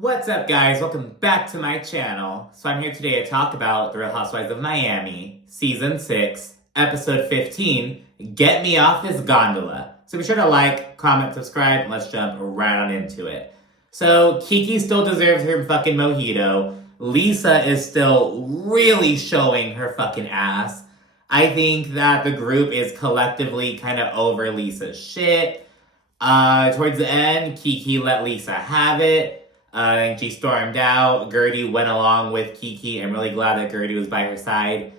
What's up, guys? Welcome back to my channel. So I'm here today to talk about The Real Housewives of Miami, Season 6, Episode 15, Get Me Off This Gondola. So be sure to like, comment, subscribe, and let's jump right on into it. So Kiki still deserves her fucking mojito. Lisa is still really showing her fucking ass. I think that the group is collectively kind of over Lisa's shit. Towards the end, Kiki let Lisa have it. And she stormed out. Gertie went along with Kiki. I'm really glad that Gertie was by her side.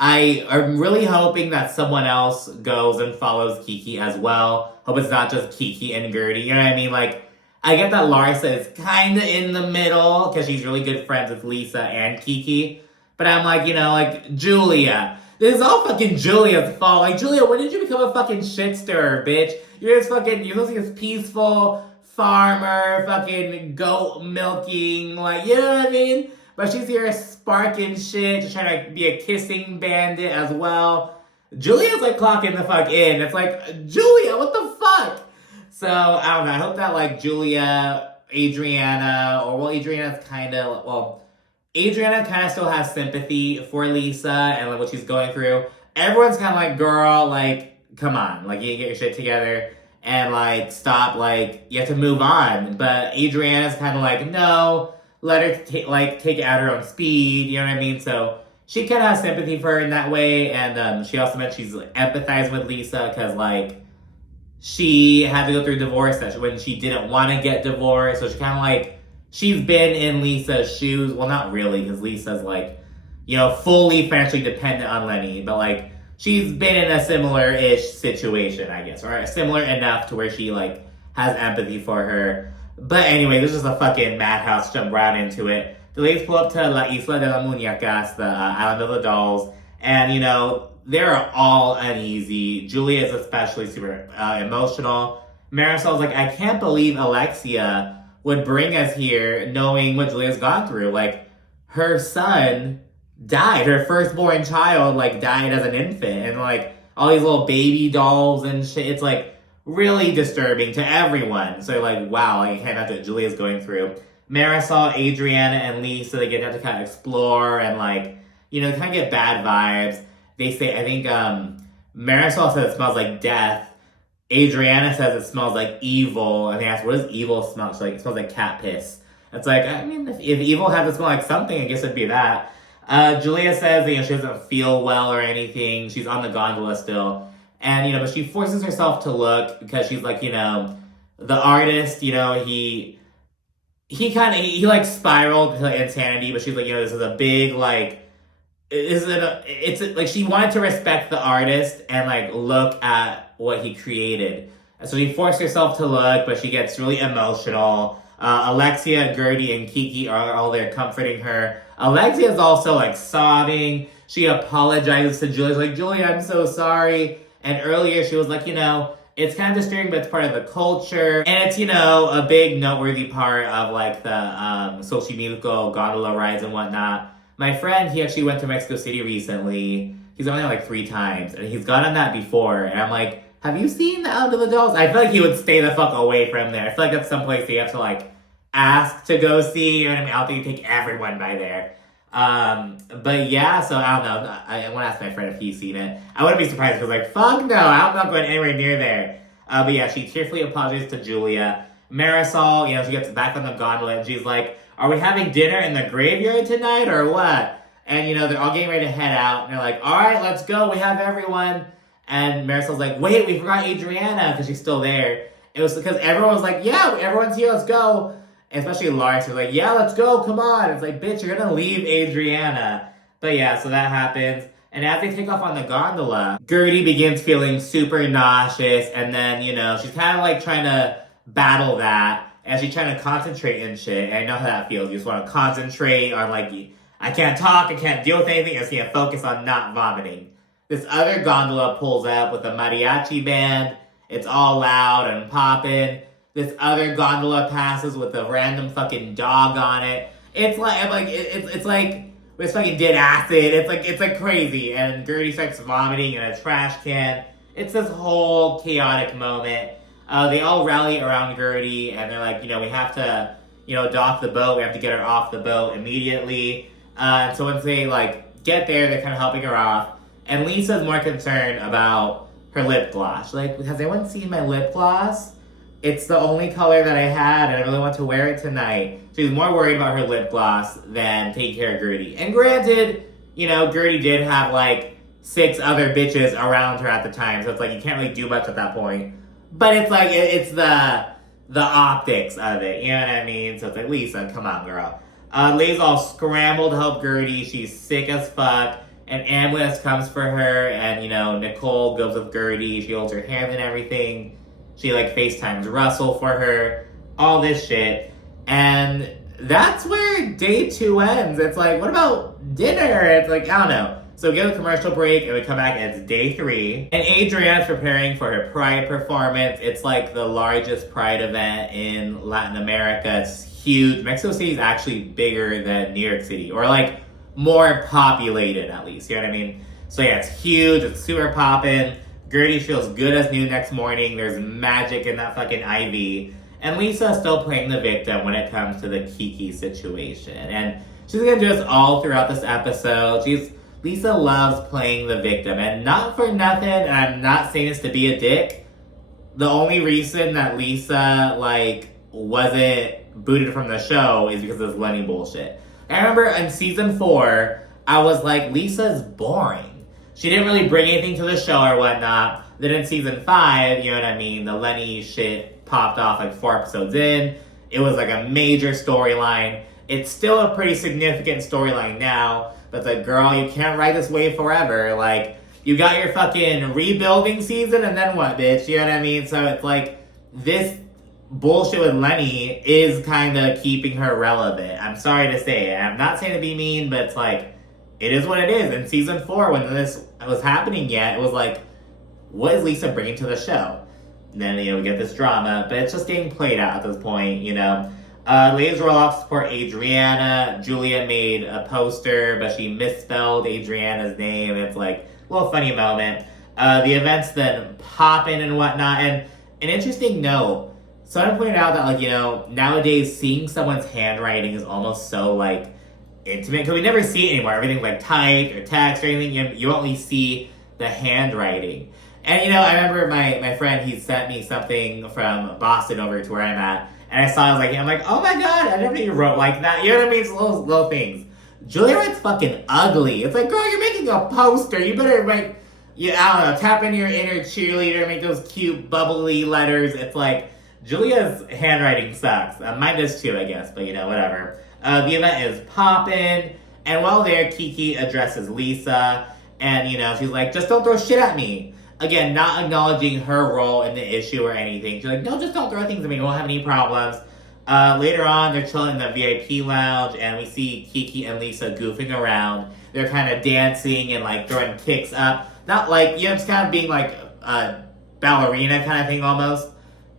I am really hoping that someone else goes and follows Kiki as well. Hope it's not just Kiki and Gertie. You know what I mean? Like, I get that Larsa is kind of in the middle because she's really good friends with Lisa and Kiki. But I'm like, Julia. This is all fucking Julia's fault. Like, Julia, when did you become a fucking shit stirrer, bitch? You're supposed to be this peaceful farmer, fucking goat milking, like, you know what I mean? But she's here sparking shit, just trying to be a kissing bandit as well. Julia's like clocking the fuck in. It's like, Julia, what the fuck? So, I don't know. I hope that like Julia, Adriana Adriana kind of still has sympathy for Lisa and like what she's going through. Everyone's kind of like, girl, like, come on. Like, you get your shit together. And, like, stop, like, you have to move on. But Adriana's kind of like, no, let her take it at her own speed, you know what I mean? So she kind of has sympathy for her in that way. And she also meant she's empathizing with Lisa because, like, she had to go through divorce when she didn't want to get divorced. So she kind of, like, she's been in Lisa's shoes. Well, not really, because Lisa's, like, fully financially dependent on Lenny. But, like, she's been in a similar-ish situation, I guess, or similar enough to where she, like, has empathy for her. But anyway, this is a fucking madhouse. Jump right into it. The ladies pull up to La Isla de la Muñecas, the Island of the Dolls, and, they're all uneasy. Julia is especially super emotional. Marisol's like, I can't believe Alexia would bring us here knowing what Julia's gone through. Like, her son died. Her firstborn child, like, died as an infant. And, like, all these little baby dolls and shit. It's, like, really disturbing to everyone. So, like, wow, like, I can't imagine what Julia's going through. Marisol, Adriana, and Lisa, they get to kind of explore and, like, kind of get bad vibes. They say, I think, Marisol says it smells like death. Adriana says it smells like evil. And they ask, what does evil smell? She's like, it smells like cat piss. It's like, I mean, if evil had to smell like something, I guess it'd be that. Julia says that, she doesn't feel well or anything. She's on the gondola still. And, but she forces herself to look because she's like, the artist, he spiraled into like insanity, but she's like, this is a big, like, it's like she wanted to respect the artist and like look at what he created. And so she forced herself to look, but she gets really emotional. Alexia, Gertie, and Kiki are all there comforting her. Alexia is also like sobbing. She apologizes to Julia. She's like, Julia, I'm so sorry. And earlier she was like, it's kind of disturbing, but it's part of the culture. And it's, a big noteworthy part of like the Xochimilco gondola rides and whatnot. My friend, he actually went to Mexico City recently. He's only like 3 times, and he's gone on that before. And I'm like, have you seen the Island of the Dolls? I feel like he would stay the fuck away from there. I feel like that's someplace you have to like ask to go see. You know what I mean? I don't think you take everyone by there. But yeah, so I don't know. I want to ask my friend if he's seen it. I wouldn't be surprised if he was like, fuck no, I'm not going anywhere near there. But yeah, she tearfully apologizes to Julia. Marisol, she gets back on the gondola and she's like, are we having dinner in the graveyard tonight or what? And, they're all getting ready to head out. And they're like, all right, let's go. We have everyone. And Marisol's like, wait, we forgot Adriana because she's still there. It was because everyone was like, yeah, everyone's here. Let's go. And especially Lars was like, yeah, let's go. Come on. It's like, bitch, you're going to leave Adriana. But yeah, so that happens. And as they take off on the gondola, Gertie begins feeling super nauseous. And then, she's kind of like trying to battle that. And she's trying to concentrate and shit. And I know how that feels. You just want to concentrate on, like, I can't talk, I can't deal with anything. I just need to focus on not vomiting. This other gondola pulls up with a mariachi band. It's all loud and popping. This other gondola passes with a random fucking dog on it. It's like, it's like, this fucking did acid. It's like crazy. And Gertie starts vomiting in a trash can. It's this whole chaotic moment. They all rally around Gertie, and they're like, we have to, dock the boat. We have to get her off the boat immediately. And so once they, like, get there, they're kind of helping her off. And Lisa's more concerned about her lip gloss. She's like, has anyone seen my lip gloss? It's the only color that I had, and I really want to wear it tonight. She's more worried about her lip gloss than taking care of Gertie. And granted, Gertie did have, like, 6 other bitches around her at the time, so it's like, you can't really do much at that point. But it's like, it's the optics of it, you know what I mean? So it's like, Lisa, come on, girl. Lay's all scrambled to help Gertie. She's sick as fuck. An ambulance comes for her, and, Nicole goes with Gertie. She holds her hand and everything. She, like, FaceTimes Russell for her. All this shit. And that's where day 2 ends. It's like, what about dinner? It's like, I don't know. So we get a commercial break, and we come back, and it's day 3. And Adriana's preparing for her Pride performance. It's, like, the largest Pride event in Latin America. It's huge. Mexico City is actually bigger than New York City. Or, like, more populated, at least. You know what I mean? So, yeah, it's huge. It's super poppin'. Gertie feels good as new next morning. There's magic in that fucking IV. And Lisa's still playing the victim when it comes to the Kiki situation. And she's gonna do this all throughout this episode. Lisa loves playing the victim. And not for nothing, and I'm not saying this to be a dick, the only reason that Lisa, like, wasn't booted from the show is because of this Lenny bullshit. I remember in season 4, I was like, Lisa's boring. She didn't really bring anything to the show or whatnot. Then in season 5, you know what I mean, the Lenny shit popped off like 4 episodes in. It was like a major storyline. It's still a pretty significant storyline now. But it's like, girl, you can't ride this wave forever. Like, you got your fucking rebuilding season, and then what, bitch? You know what I mean? So it's like, this bullshit with Lenny is kind of keeping her relevant. I'm sorry to say it. I'm not saying to be mean, but it's like, it is what it is. In season 4, when this was happening yet, it was like, what is Lisa bringing to the show? And then, we get this drama, but it's just getting played out at this point, Ladies roll off to support Adriana. Julia made a poster, but she misspelled Adriana's name. It's like a little funny moment. The events then pop in and whatnot. And an interesting note, someone pointed out that, like, nowadays seeing someone's handwriting is almost so, like, intimate, because we never see it anymore. Everything's like typed or text or anything. You only see the handwriting. And I remember my friend, he sent me something from Boston over to where I'm at, and I saw it, I'm like, oh my god, I never knew you wrote like that. You know what I mean? It's little things. Julia writes fucking ugly. It's like, girl, you're making a poster. You better I don't know, tap into your inner cheerleader, make those cute bubbly letters. It's like, Julia's handwriting sucks. Mine does too, I guess, but whatever. The event is poppin', and while there, Kiki addresses Lisa, and, she's like, just don't throw shit at me. Again, not acknowledging her role in the issue or anything. She's like, no, just don't throw things at me, we won't have any problems. Later on, they're chilling in the VIP lounge, and we see Kiki and Lisa goofing around. They're kind of dancing and, like, throwing kicks up. Not like, just kind of being, like, a ballerina kind of thing almost.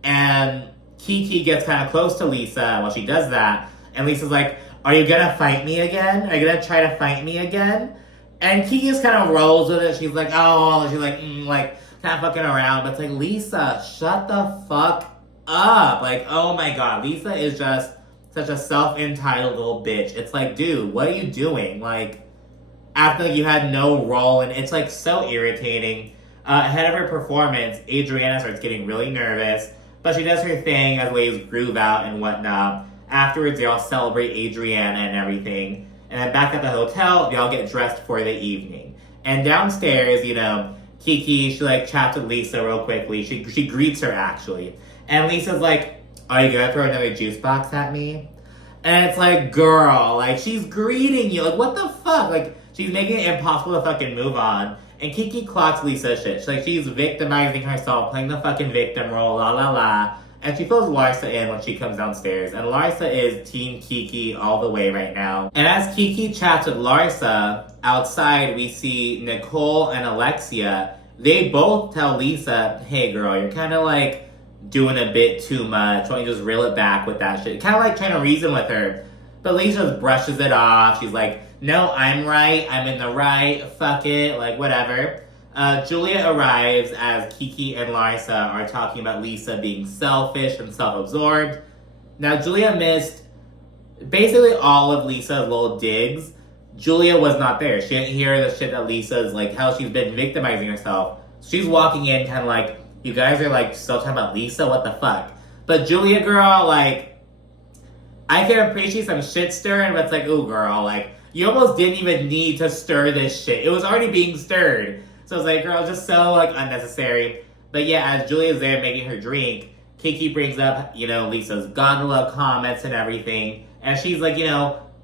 And Kiki gets kind of close to Lisa while she does that. And Lisa's like, are you gonna fight me again? Are you gonna try to fight me again? And Kiki just kind of rolls with it. She's like, oh, she's like, kind of fucking around. But it's like, Lisa, shut the fuck up. Like, oh my god, Lisa is just such a self-entitled little bitch. It's like, dude, what are you doing? Like, acting like you had no role. And it's like so irritating. Ahead of her performance, Adriana starts getting really nervous. But she does her thing as ladies groove out and whatnot. Afterwards, they all celebrate Adriana and everything. And then back at the hotel, they all get dressed for the evening. And downstairs, Kiki, she, like, chats with Lisa real quickly. She greets her, actually. And Lisa's like, are you gonna throw another juice box at me? And it's like, girl, like, she's greeting you. Like, what the fuck? Like, she's making it impossible to fucking move on. And Kiki clocks Lisa's shit. She's victimizing herself, playing the fucking victim role, la la la. And she fills Larsa in when she comes downstairs. And Larsa is Team Kiki all the way right now. And as Kiki chats with Larsa, outside we see Nicole and Alexia. They both tell Lisa, hey girl, you're kind of like doing a bit too much. Why don't you just reel it back with that shit? Kind of like trying to reason with her. But Lisa just brushes it off. She's like, no, I'm right. I'm in the right. Fuck it. Like, whatever. Julia arrives as Kiki and Larsa are talking about Lisa being selfish and self-absorbed. Now, Julia missed basically all of Lisa's little digs, Julia was not there. She didn't hear the shit that Lisa's, like, how she's been victimizing herself. She's walking in kind of like, you guys are, like, still talking about Lisa? What the fuck? But Julia, girl, like, I can appreciate some shit stirring, but it's like, ooh, girl, like, you almost didn't even need to stir this shit. It was already being stirred. So it's like, girl, just so, like, unnecessary. But yeah, as Julia's there making her drink, Kiki brings up, Lisa's gondola comments and everything. And she's like,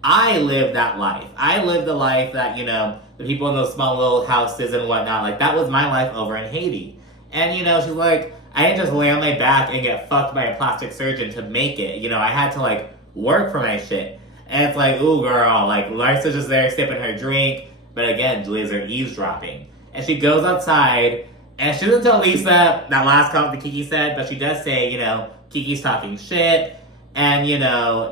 I lived that life. I lived the life that, the people in those small little houses and whatnot, like, that was my life over in Haiti. And, she's like, I didn't just lay on my back and get fucked by a plastic surgeon to make it. I had to, like, work for my shit. And it's like, ooh, girl, like, Larsa's just there sipping her drink. But again, Julia's there eavesdropping. And she goes outside, and she doesn't tell Lisa that last comment that Kiki said, but she does say, Kiki's talking shit. And,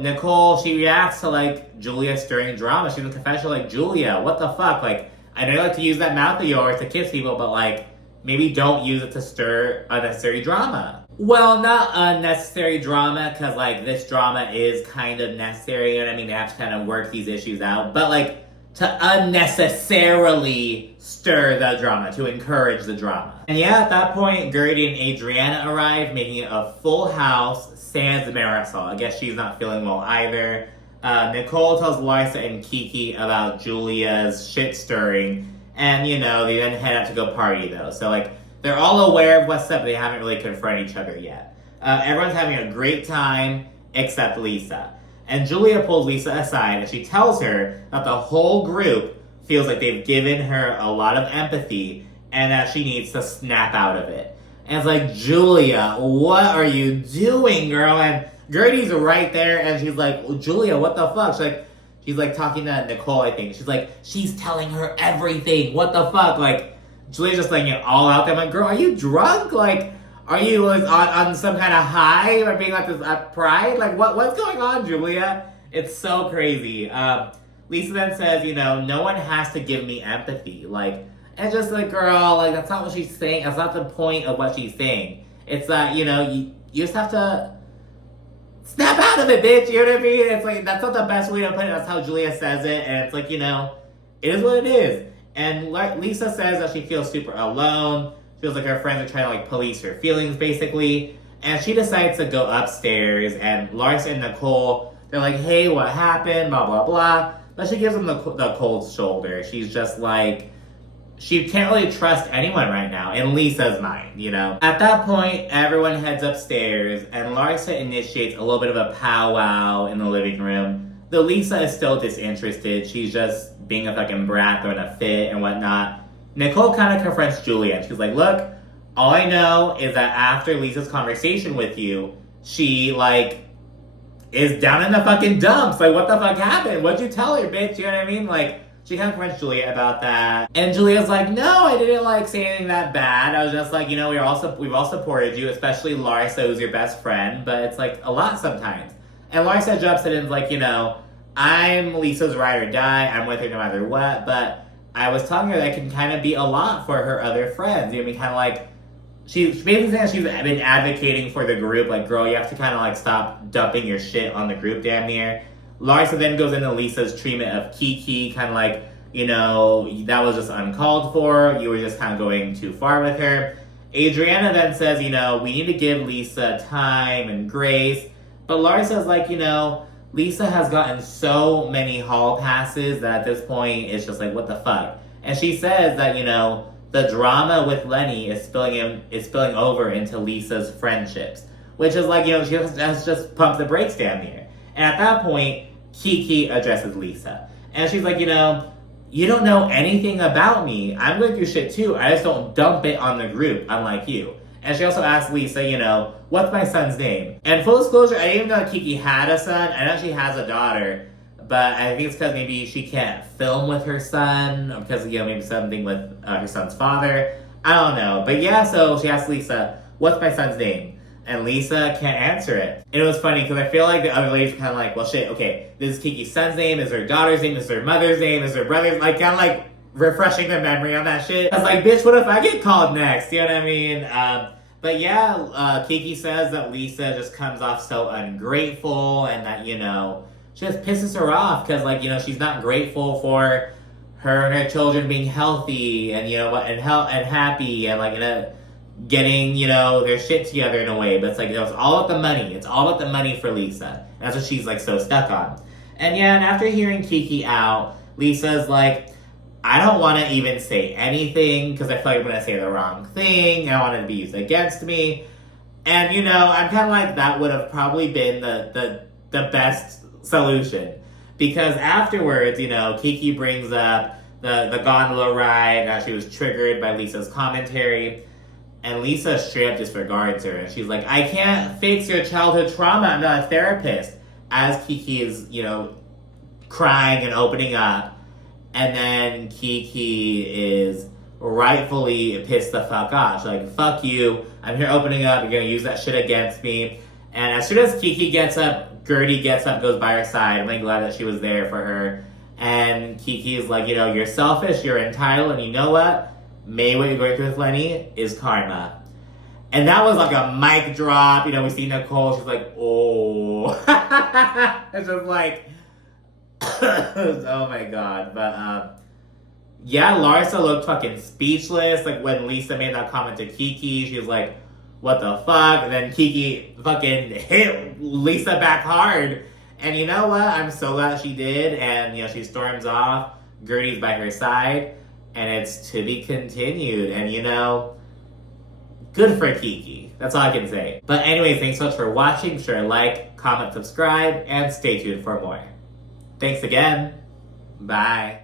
Nicole, she reacts to, like, Julia stirring drama. She's in the confessional, like, Julia, what the fuck? Like, I know you like to use that mouth of yours to kiss people, but, like, maybe don't use it to stir unnecessary drama. Well, not unnecessary drama, because, like, this drama is kind of necessary, and I mean, they have to kind of work these issues out, but, like, to unnecessarily stir the drama, to encourage the drama. And yeah, at that point, Gertie and Adriana arrive, making it a full house, sans Marisol. I guess she's not feeling well either. Nicole tells Larsa and Kiki about Julia's shit stirring, and, they then head out to go party, though. So, like, they're all aware of what's up, but they haven't really confronted each other yet. Everyone's having a great time, except Lisa. And Julia pulls Lisa aside, and she tells her that the whole group feels like they've given her a lot of empathy, and that she needs to snap out of it. And it's like, Julia, what are you doing, girl? And Gertie's right there, and she's like, Julia, what the fuck? She's like talking to Nicole, I think. She's like, she's telling her everything. What the fuck? Like, Julia's just letting it all out there. I'm like, girl, are you drunk? Like, are you on some kind of high or being like this pride? Like, what's going on, Julia? It's so crazy. Lisa then says, no one has to give me empathy. Like, and just like, girl, like, that's not what she's saying. That's not the point of what she's saying. It's that, you just have to snap out of it, bitch. You know what I mean? It's like, that's not the best way to put it. That's how Julia says it. And it's like, it is what it is. And like Lisa says that she feels super alone. Feels like her friends are trying to, like, police her feelings, basically. And she decides to go upstairs. And Larsa and Nicole, they're like, hey, what happened? Blah, blah, blah. But she gives them the cold shoulder. She's just like, she can't really trust anyone right now, in Lisa's mind, At that point, everyone heads upstairs, and Larsa initiates a little bit of a powwow in the living room. Though Lisa is still disinterested, she's just being a fucking brat, throwing a fit and whatnot. Nicole kind of confronts Julia, and she's like, look, all I know is that after Lisa's conversation with you, she, like, is down in the fucking dumps. Like, what the fuck happened? What'd you tell her, bitch? You know what I mean? Like, she kind of confronts Julia about that. And Julia's like, no, I didn't, like, say anything that bad. I was just like, we've all supported you, especially Larsa, who's your best friend, but it's, like, a lot sometimes. And Larsa jumps in and is like, I'm Lisa's ride or die. I'm with her no matter what, but I was telling her that can kind of be a lot for her other friends. You know what I mean? Kind of like, she's basically saying she's been advocating for the group. Like, girl, you have to kind of, like, stop dumping your shit on the group damn near. Larsa then goes into Lisa's treatment of Kiki, kind of like, that was just uncalled for. You were just kind of going too far with her. Adriana then says, we need to give Lisa time and grace. But Larsa's like, Lisa has gotten so many hall passes that at this point it's just like, what the fuck? And she says that, the drama with Lenny is spilling over into Lisa's friendships. Which is like, she has just pumped the brakes down here. And at that point, Kiki addresses Lisa. And she's like, you don't know anything about me. I'm going through shit too. I just don't dump it on the group, unlike you. And she also asks Lisa, what's my son's name? And full disclosure, I didn't even know Kiki had a son. I know she has a daughter. But I think it's because maybe she can't film with her son. Or because, maybe something with her son's father. I don't know. But yeah, so she asks Lisa, what's my son's name? And Lisa can't answer it. And it was funny because I feel like the other ladies were kind of like, well, shit, okay, this is Kiki's son's name, this is her daughter's name, this is her mother's name, this is her brother's, like, kind of like refreshing the memory on that shit. I was like, bitch, what if I get called next? You know what I mean? But yeah, Kiki says that Lisa just comes off so ungrateful and that, she just pisses her off because, like, you know, she's not grateful for her and her children being healthy and, you know, and happy and, like, getting, you know, their shit together in a way. But it's like, you know, it's all about the money. It's all about the money for Lisa. And that's what she's, like, so stuck on. And yeah, and after hearing Kiki out, Lisa's like, I don't want to even say anything because I feel like I'm going to say the wrong thing. I don't want it to be used against me. And, you know, I'm kind of like, that would have probably been the best solution. Because afterwards, you know, Kiki brings up the gondola ride. She was triggered by Lisa's commentary. And Lisa straight up disregards her. And she's like, I can't fix your childhood trauma. I'm not a therapist. As Kiki is, you know, crying and opening up. And then Kiki is rightfully pissed the fuck off. She's like, fuck you. I'm here opening up. You're going to use that shit against me. And as soon as Kiki gets up, Gertie gets up, goes by her side. I'm really glad that she was there for her. And Kiki is like, you know, you're selfish, you're entitled, and you know what? Maybe what you're going through with Lenny is karma. And that was like a mic drop. You know, we see Nicole, she's like, oh. It's just like, oh my god. But, yeah, Larsa looked fucking speechless. Like, when Lisa made that comment to Kiki, she was like, what the fuck? And then Kiki fucking hit Lisa back hard. And you know what? I'm so glad she did. And, you know, she storms off. Gertie's by her side. And it's to be continued. And, you know, good for Kiki. That's all I can say. But anyways, thanks so much for watching. Be sure to like, comment, subscribe, and stay tuned for more. Thanks again. Bye.